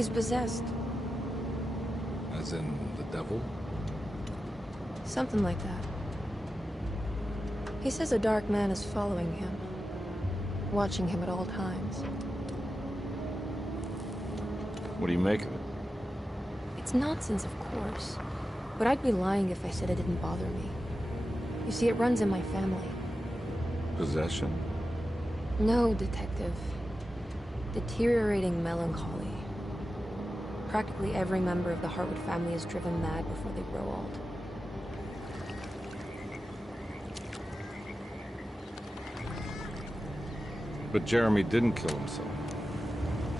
He's possessed. As in the devil? Something like that. He says a dark man is following him, watching him at all times. What do you make of it? It's nonsense, of course. But I'd be lying if I said it didn't bother me. You see, it runs in my family. Possession? No, Detective. Deteriorating melancholy. Practically every member of the Hartwood family is driven mad before they grow old. But Jeremy didn't kill himself.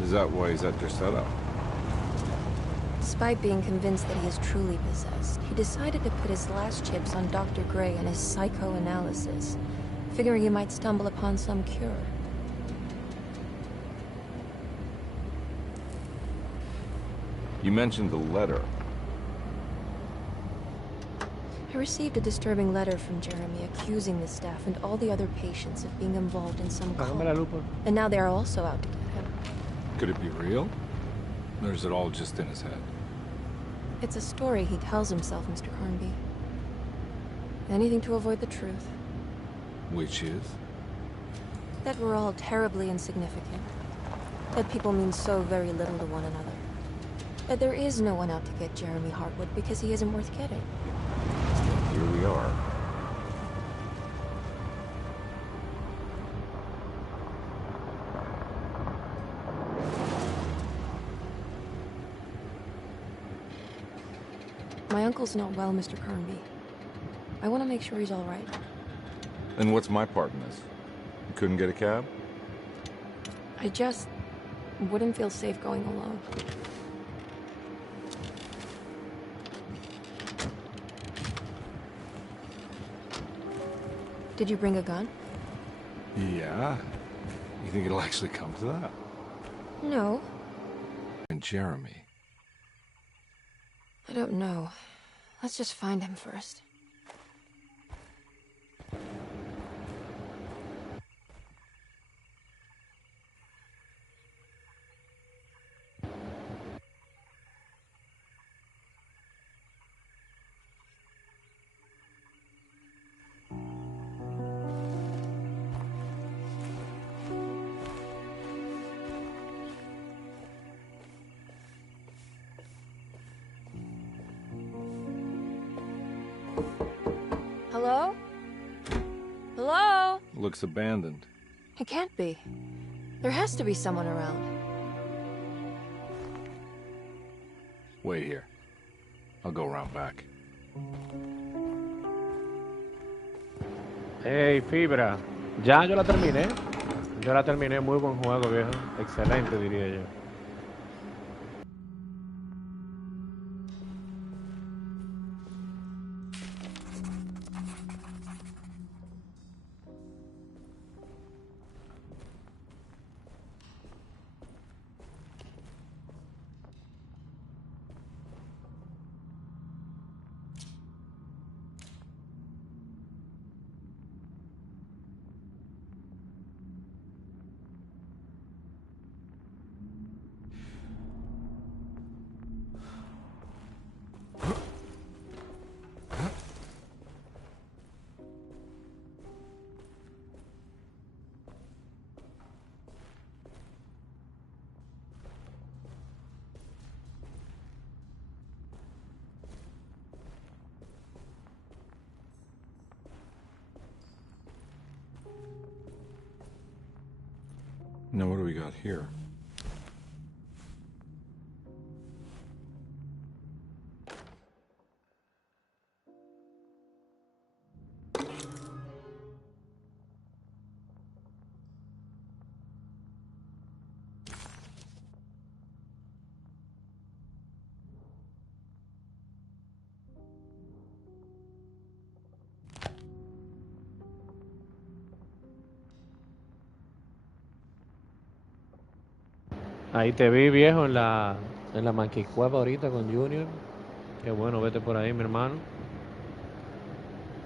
Is that why he's at their setup? Despite being convinced that he is truly possessed, he decided to put his last chips on Dr. Gray and his psychoanalysis, figuring he might stumble upon some cure. You mentioned the letter. I received a disturbing letter from Jeremy accusing the staff and all the other patients of being involved in some cult. And now they are also out to get him. Could it be real? Or is it all just in his head? It's a story he tells himself, Mr. Carnby. Anything to avoid the truth. Which is? That we're all terribly insignificant. That people mean so very little to one another. That there is no one out to get Jeremy Hartwood because he isn't worth getting. Here we are. My uncle's not well, Mr. Carnby. I want to make sure he's all right. And what's my part in this? You couldn't get a cab? I just wouldn't feel safe going alone. Did you bring a gun? Yeah. You think it'll actually come to that? No. And Jeremy. I don't know. Let's just find him first. Hello? Hello? Looks abandoned. It can't be. There has to be someone around. Wait here. I'll go around back. Hey, Fibra. Ya yo la terminé. Yo la terminé. Muy buen juego, viejo. Excelente, diría yo. Now what do we got here? Ahí te vi, viejo, en la manquicueva ahorita con Junior. Qué bueno, vete por ahí, mi hermano.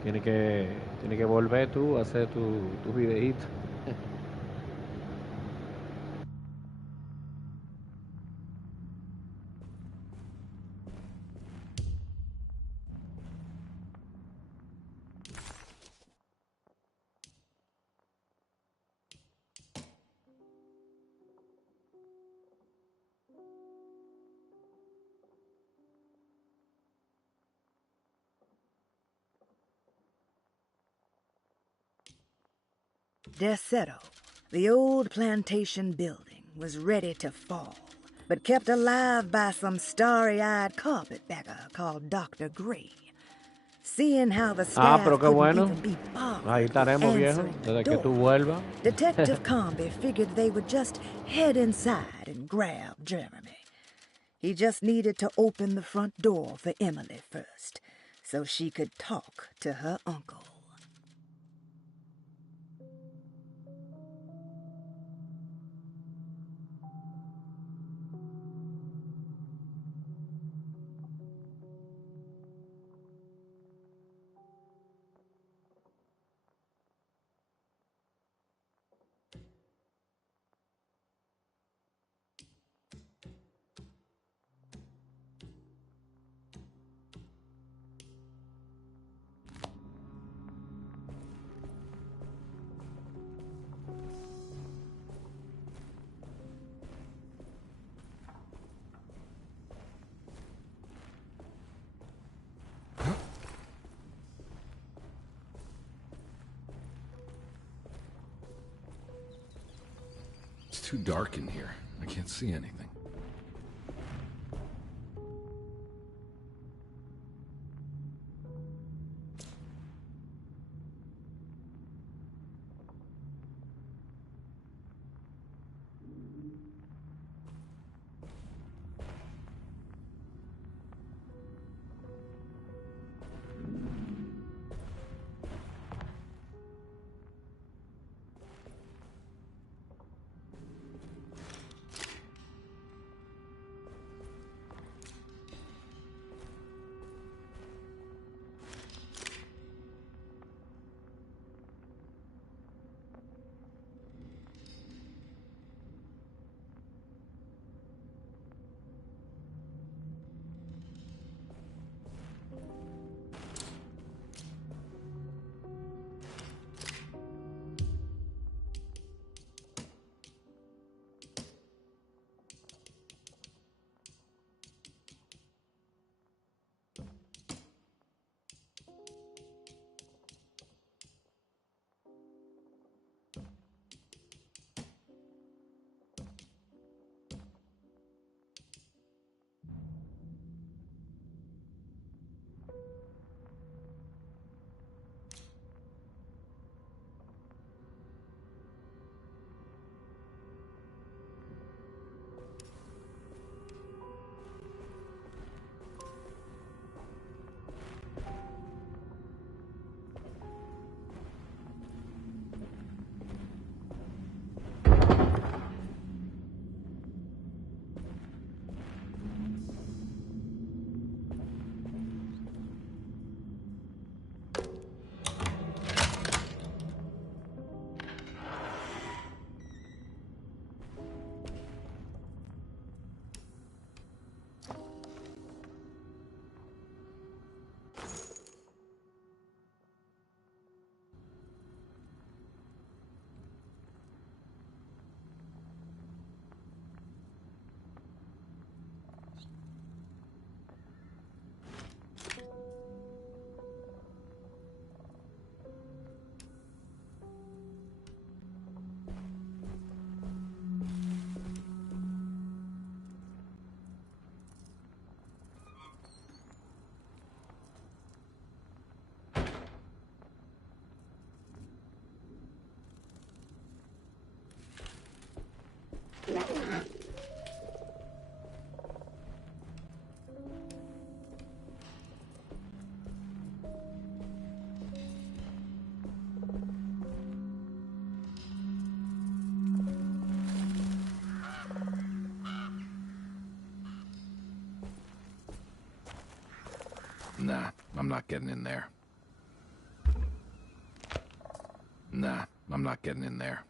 Tiene que volver tú a hacer tu videíto. Deseto, the old plantation building, was ready to fall, but kept alive by some starry-eyed carpetbagger called Dr. Gray. Seeing how the Ah, pero staff qué couldn't bueno. even be Ahí bothered with estaremos, viejo. answering the Desde que tú door, vuelvas. Detective Comby figured they would just head inside and grab Jeremy. He just needed to open the front door for Emily first, so she could talk to her uncle. It's too dark in here. I can't see anything. Nah, I'm not getting in there. Nah, I'm not getting in there.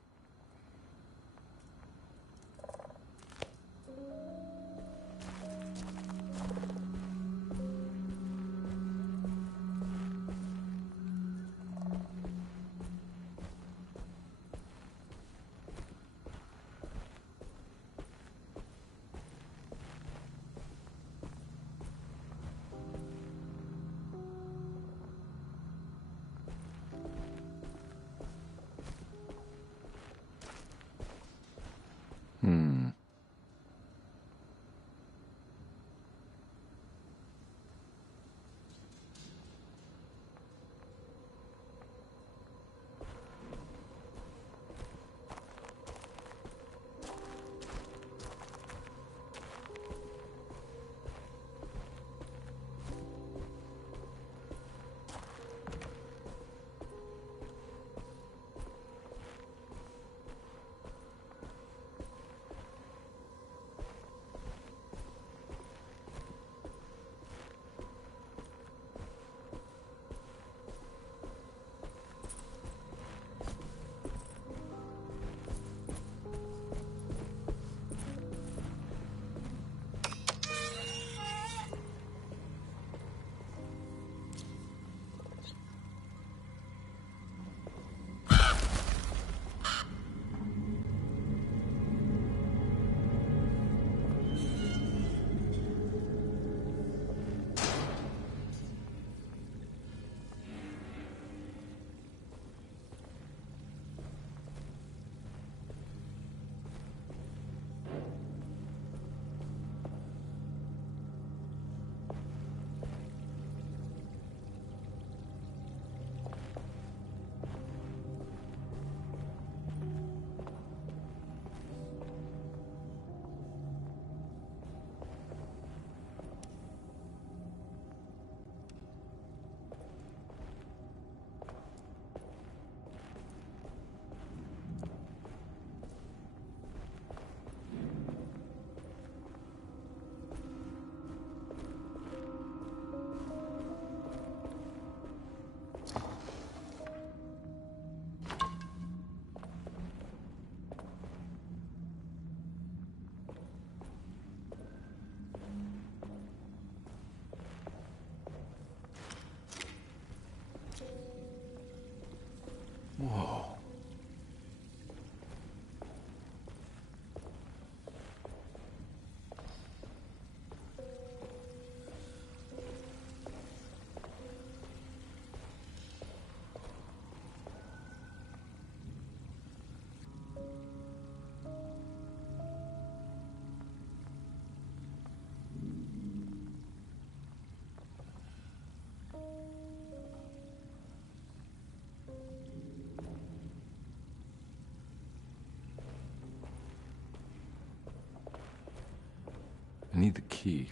need the key.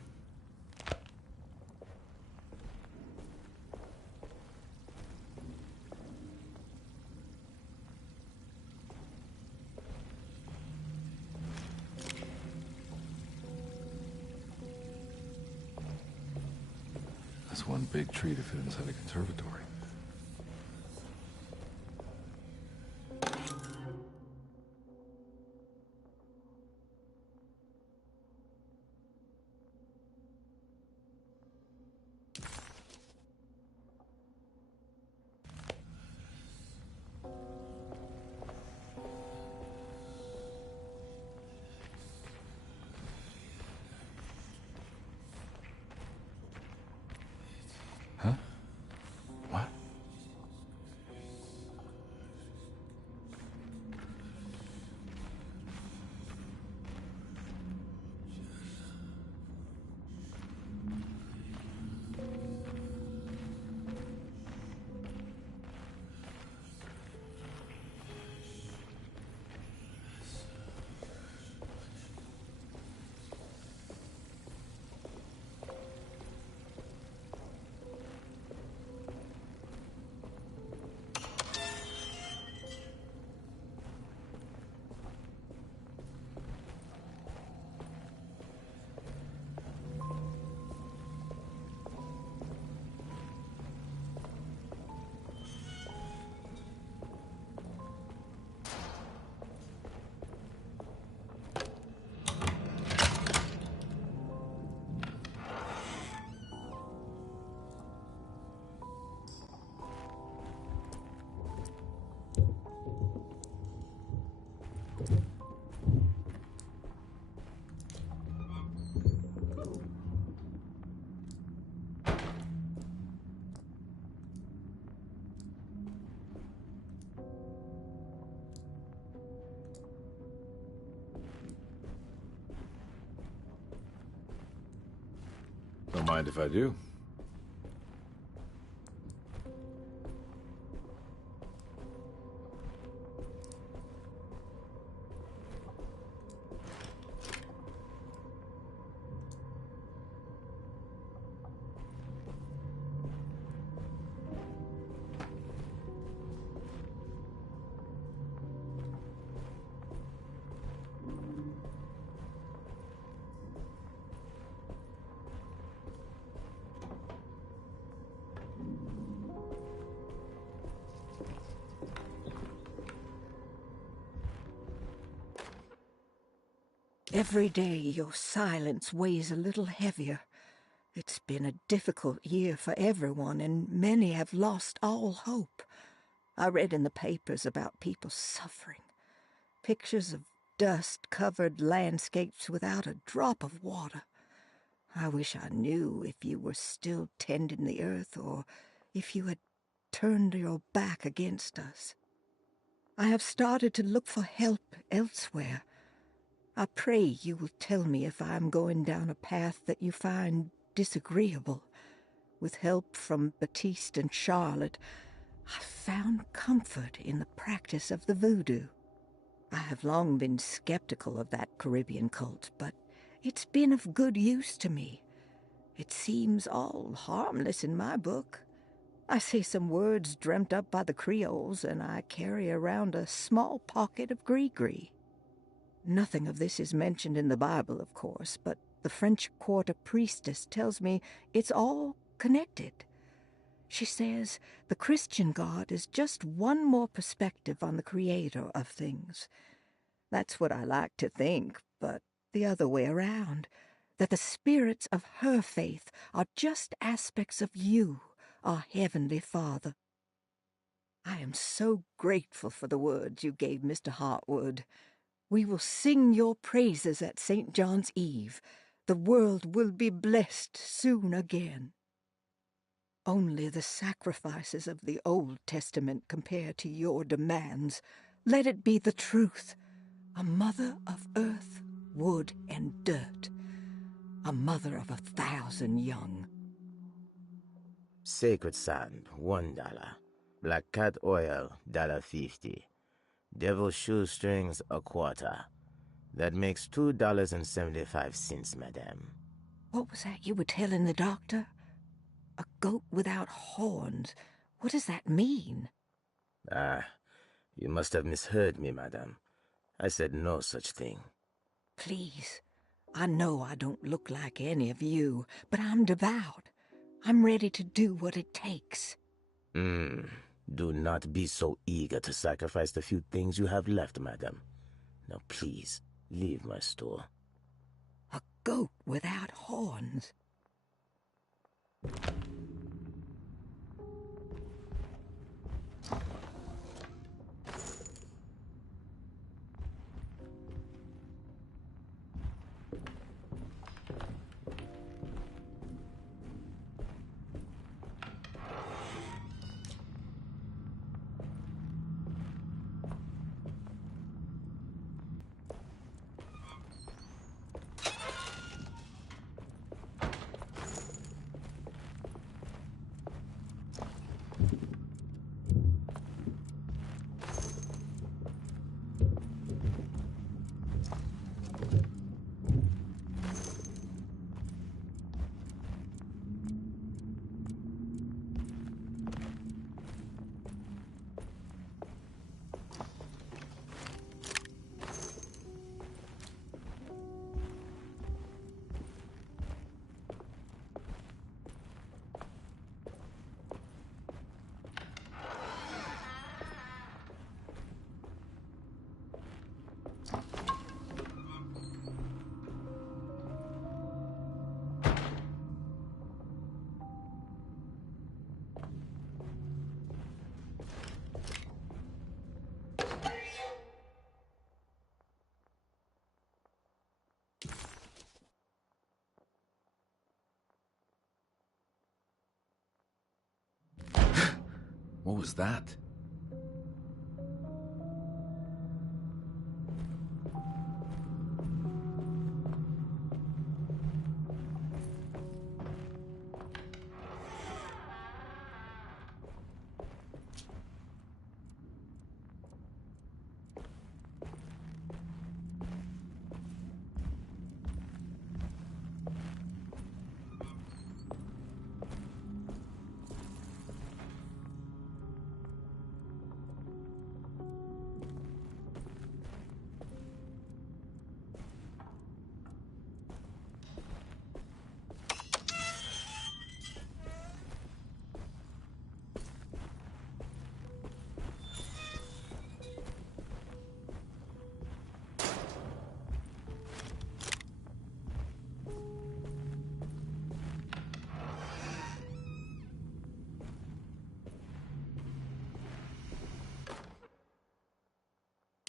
That's one big tree to fit inside a conservatory. Huh? What? Don't mind if I do. Every day your silence weighs a little heavier. It's been a difficult year for everyone, and many have lost all hope. I read in the papers about people suffering. Pictures of dust-covered landscapes without a drop of water. I wish I knew if you were still tending the earth or if you had turned your back against us. I have started to look for help elsewhere. I pray you will tell me if I am going down a path that you find disagreeable. With help from Baptiste and Charlotte, I found comfort in the practice of the voodoo. I have long been skeptical of that Caribbean cult, but it's been of good use to me. It seems all harmless in my book. I say some words dreamt up by the Creoles, and I carry around a small pocket of gree-gree. Nothing of this is mentioned in the Bible, of course, but the French Quarter priestess tells me it's all connected. She says the Christian God is just one more perspective on the creator of things. That's what I like to think, but the other way around, that the spirits of her faith are just aspects of you, our Heavenly Father. I am so grateful for the words you gave Mr. Hartwood. We will sing your praises at St. John's Eve. The world will be blessed soon again. Only the sacrifices of the Old Testament compare to your demands. Let it be the truth. A mother of earth, wood, and dirt. A mother of 1,000 young. Sacred sand, $1. Black cat oil, $1.50. Devil shoestrings, a quarter. That makes $2.75, madame. What was that you were telling the doctor? A goat without horns. What does that mean? Ah, you must have misheard me, madame. I said no such thing. Please, I know I don't look like any of you, but I'm devout. I'm ready to do what it takes. Do not be so eager to sacrifice the few things you have left, madame. Now please, leave my store. A goat without horns. What was that?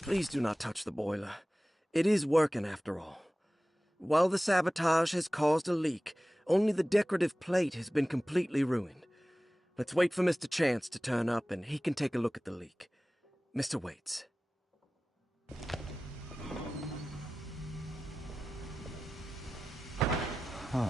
Please do not touch the boiler. It is working after all. While the sabotage has caused a leak, only the decorative plate has been completely ruined. Let's wait for Mr. Chance to turn up and he can take a look at the leak. Mr. Waits. Huh.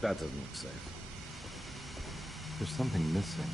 That doesn't look safe. There's something missing.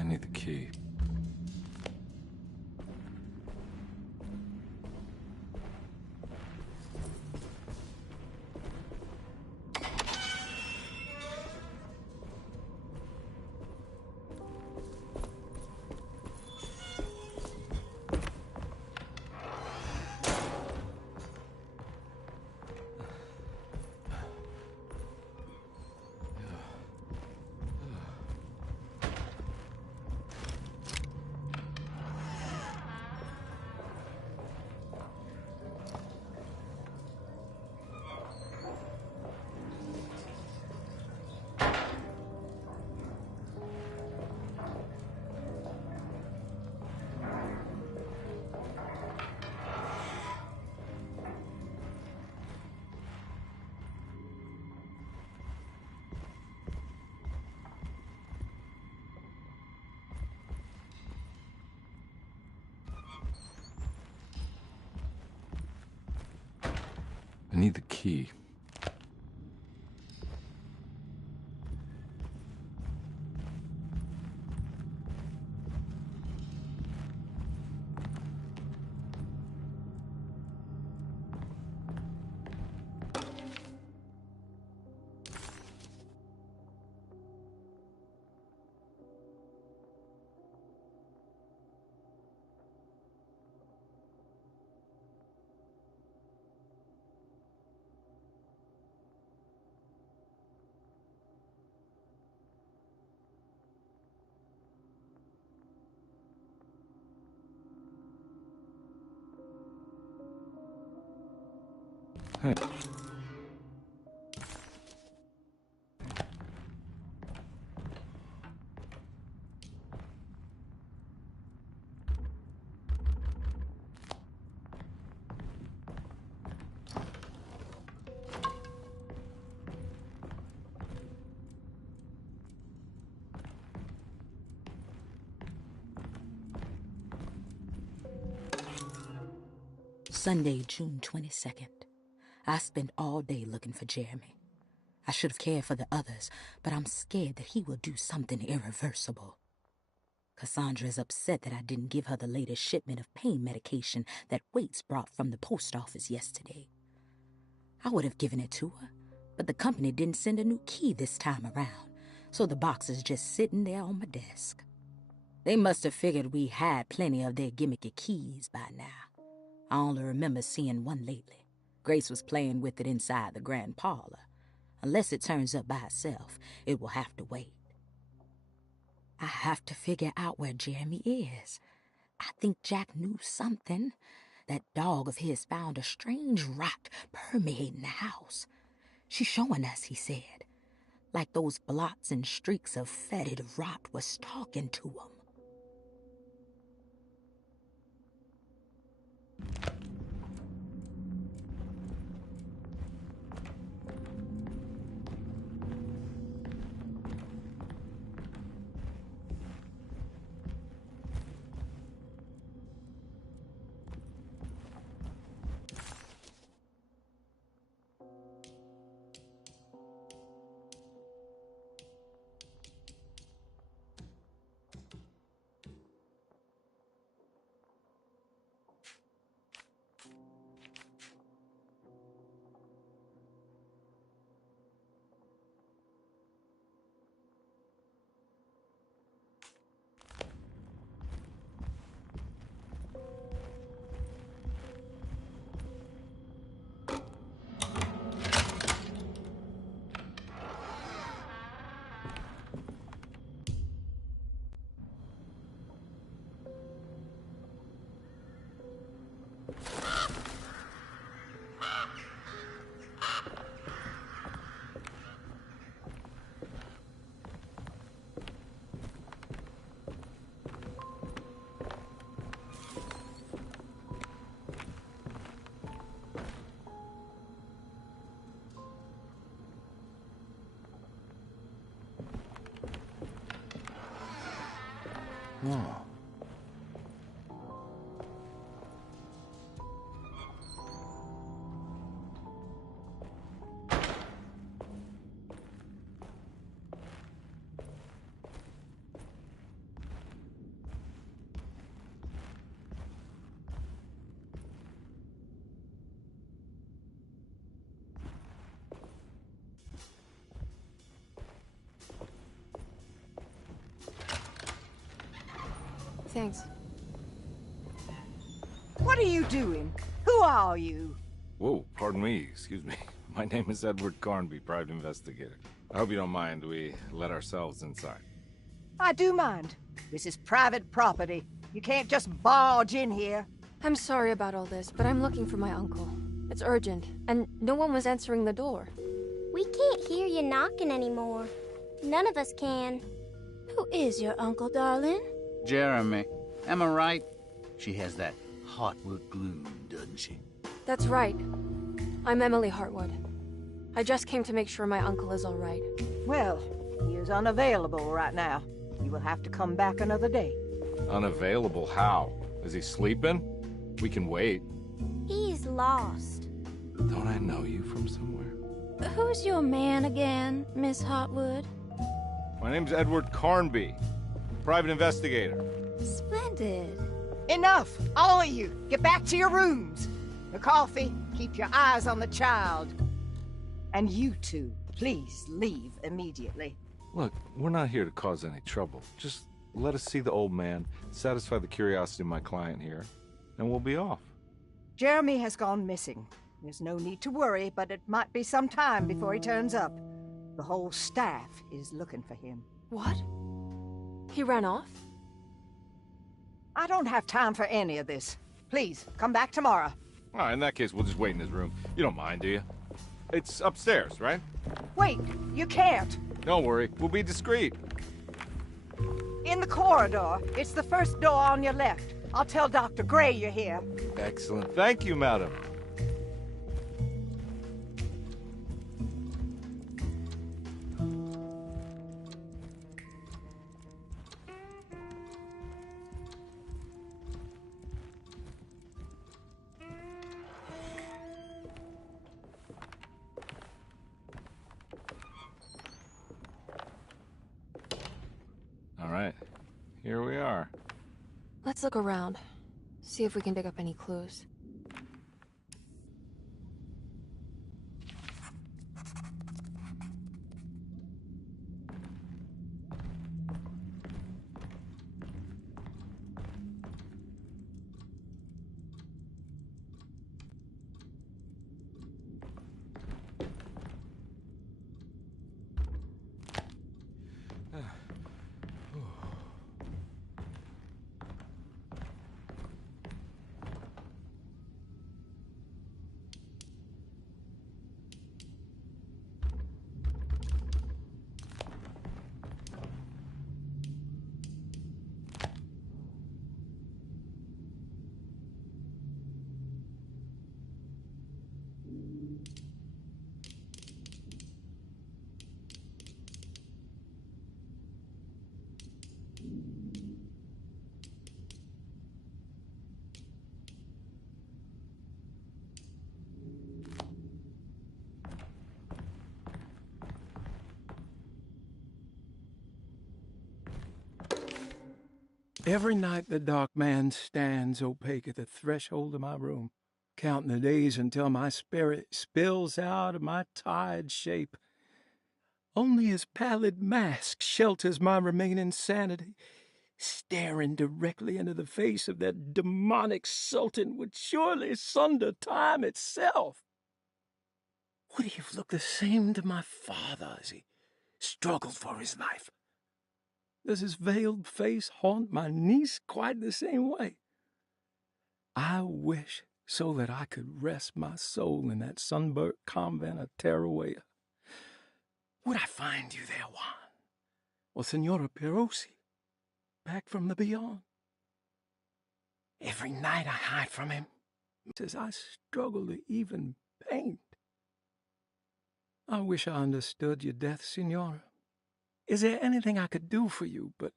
I need the key. I need the key. Hey. Sunday, June 22nd. I spent all day looking for Jeremy. I should have cared for the others, but I'm scared that he will do something irreversible. Cassandra is upset that I didn't give her the latest shipment of pain medication that Waits brought from the post office yesterday. I would have given it to her, but the company didn't send a new key this time around, so the box is just sitting there on my desk. They must have figured we had plenty of their gimmicky keys by now. I only remember seeing one lately. Grace was playing with it inside the grand parlor. Unless it turns up by itself, it will have to wait. I have to figure out where Jeremy is. I think Jack knew something. That dog of his found a strange rot permeating the house. She's showing us, he said. Like those blots and streaks of fetid rot was talking to him. Oh. Thanks. What are you doing? Who are you? Whoa, pardon me, excuse me. My name is Edward Carnby, private investigator. I hope you don't mind we let ourselves inside. I do mind. This is private property. You can't just barge in here. I'm sorry about all this, but I'm looking for my uncle. It's urgent, and no one was answering the door. We can't hear you knocking anymore. None of us can. Who is your uncle, darling? Jeremy. Am I right? She has that Hartwood glue, doesn't she? That's right. I'm Emily Hartwood. I just came to make sure my uncle is all right. Well, he is unavailable right now. You will have to come back another day. Unavailable how? Is he sleeping? We can wait. He's lost. Don't I know you from somewhere? Who's your man again, Miss Hartwood? My name's Edward Carnby, private investigator. Splendid. Enough! All of you! Get back to your rooms! McCarthy, keep your eyes on the child. And you two, please leave immediately. Look, we're not here to cause any trouble. Just let us see the old man, satisfy the curiosity of my client here, and we'll be off. Jeremy has gone missing. There's no need to worry, but it might be some time before he turns up. The whole staff is looking for him. What? He ran off? I don't have time for any of this. Please, come back tomorrow. All right, in that case, we'll just wait in his room. You don't mind, do you? It's upstairs, right? Wait, you can't. Don't worry, we'll be discreet. In the corridor. It's the first door on your left. I'll tell Dr. Gray you're here. Excellent. Thank you, madam. All right, here we are. Let's look around. See if we can dig up any clues. Every night the dark man stands opaque at the threshold of my room, counting the days until my spirit spills out of my tired shape. Only his pallid mask shelters my remaining sanity. Staring directly into the face of that demonic sultan would surely sunder time itself. Would he have looked the same to my father as he struggled for his life? Does his veiled face haunt my niece quite the same way? I wish so that I could rest my soul in that sunburnt convent of Teruel. Would I find you there, Juan? Or Senora Perosi, back from the beyond? Every night I hide from him, as I struggle to even paint. I wish I understood your death, Senora. Is there anything I could do for you but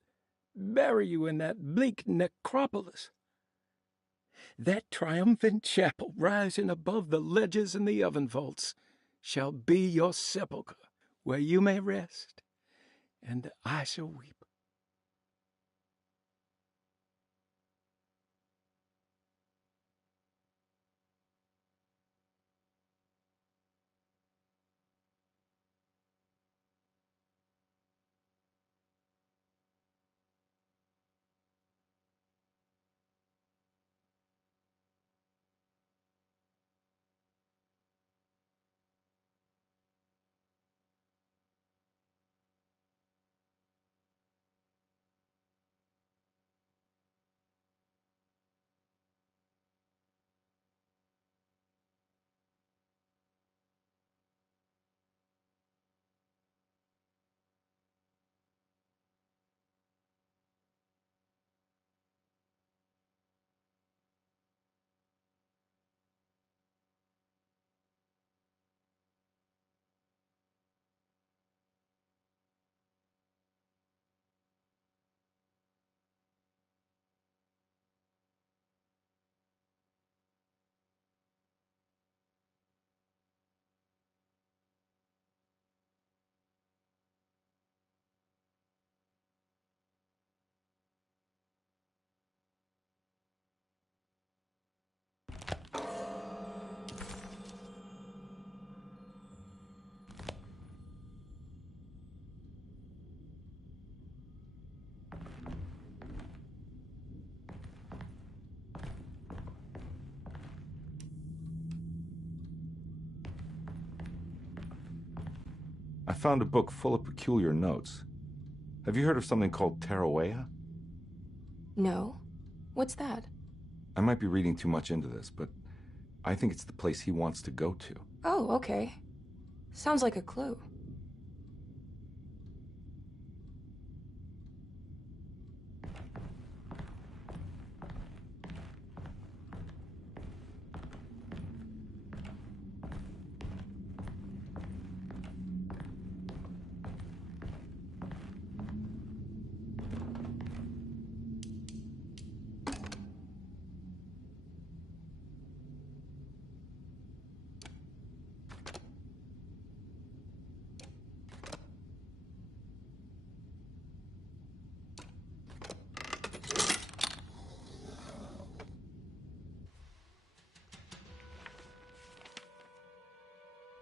bury you in that bleak necropolis. That triumphant chapel rising above the ledges and the oven vaults shall be your sepulchre, where you may rest, and I shall weep. I found a book full of peculiar notes. Have you heard of something called Tarawea? No. What's that? I might be reading too much into this, but I think it's the place he wants to go to. Oh, okay. Sounds like a clue.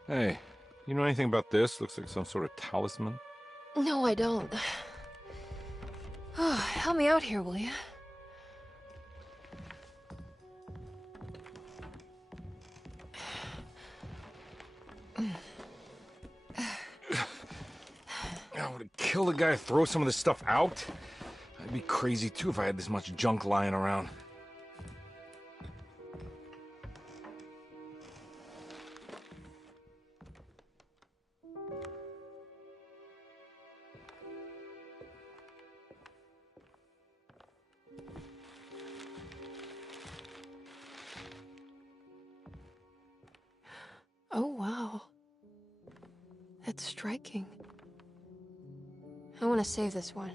Hey, you know anything about this? Looks like some sort of talisman. No, I don't. Oh, help me out here, will you? I would kill the guy to throw some of this stuff out. I'd be crazy too if I had this much junk lying around. Oh, wow. That's striking. I want to save this one.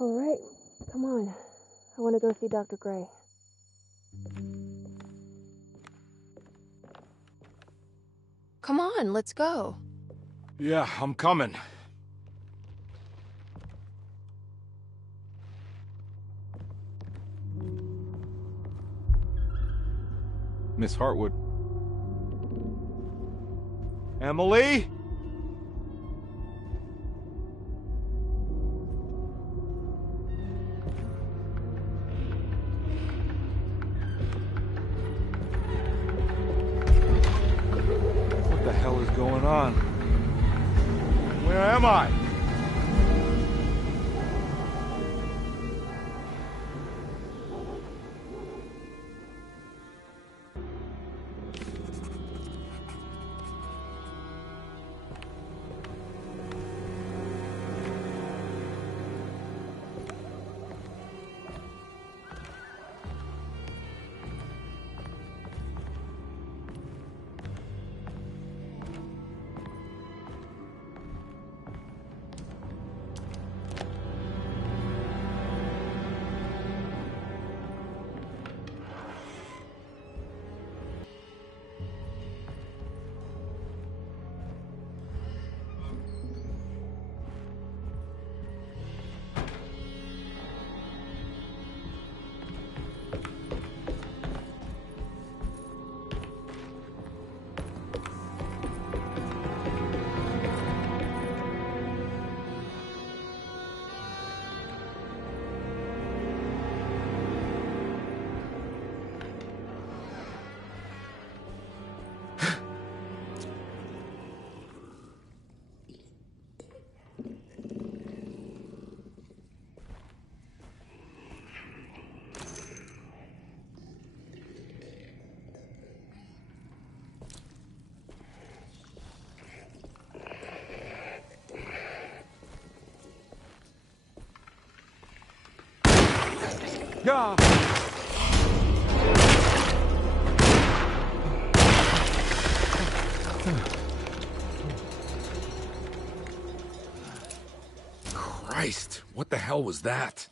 All right, come on. I want to go see Dr. Gray. Come on, let's go. Yeah, I'm coming. Miss Hartwood. Emily? What the hell is going on? Where am I? Christ, what the hell was that?